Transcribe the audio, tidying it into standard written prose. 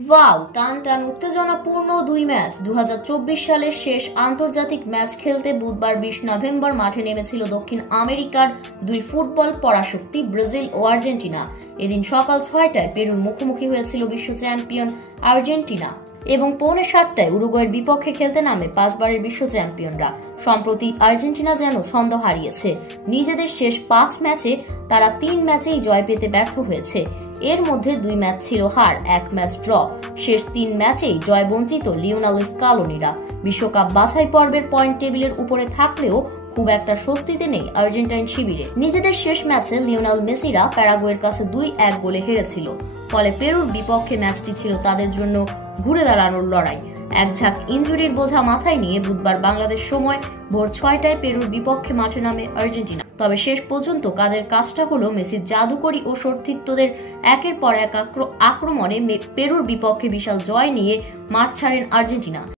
Wow, টান টান উত্তেজনাপূর্ণ দুই ম্যাচ। 2024 সালের শেষ আন্তর্জাতিক ম্যাচ খেলতে বুধবার 20 নভেম্বর মাঠে নেমেছিল দক্ষিণ আমেরিকার দুই ফুটবল পরাশক্তি ব্রাজিল ও আর্জেন্টিনা। এদিন সকাল 6টায় পেরুর মুখোমুখি হয়েছিল বিশ্ব চ্যাম্পিয়ন আর্জেন্টিনা এবং পৌনে 7টায় উরুগুয়ের বিপক্ষে খেলতে নামে 5বারের বিশ্ব চ্যাম্পিয়নরা। সম্প্রতি আর্জেন্টিনা যেন ছন্দ হারিয়েছে। নিজেদের শেষ 5 ম্যাচে তারা 3 ম্যাচেই জয় পেতে ব্যর্থ হয়েছে। এর মধ্যে 2 ম্যাচ ছিল হার, 1 ম্যাচ ড্র। শেষ 3 ম্যাচেই জয় বঞ্চিত লিওনেল স্কালোনিরা। বিশ্বকাপ বাছাই পর্বের পয়েন্ট টেবিলের উপরে থাকলেও খুব একটা স্বস্তিতে নেই আর্জেন্টাইন শিবিরে। নিজেদের শেষ ম্যাচে লিওনেল মেসিরা প্যারাগুয়ের কাছে 2-1 গোলে হেরেছিল। ফলে পেরুর বিপক্ষে ম্যাচটি ছিল তাদের জন্য ঘুরে দাঁড়ানোর লড়াই। এক ঝাঁক ইনজুরির বোঝা মাথায় নিয়ে বুধবার বাংলাদেশ সময় ভোর 6টায় পেরুর বিপক্ষে মাঠে নামে আর্জেন্টিনা। তবে শেষ পর্যন্ত কাজের কাজটা হলো মেসির জাদুকরী ও সতীর্থদের একের পর এক আক্রমণে পেরুর বিপক্ষে বিশাল জয় নিয়ে মাঠ ছাড়েন আর্জেন্টিনা।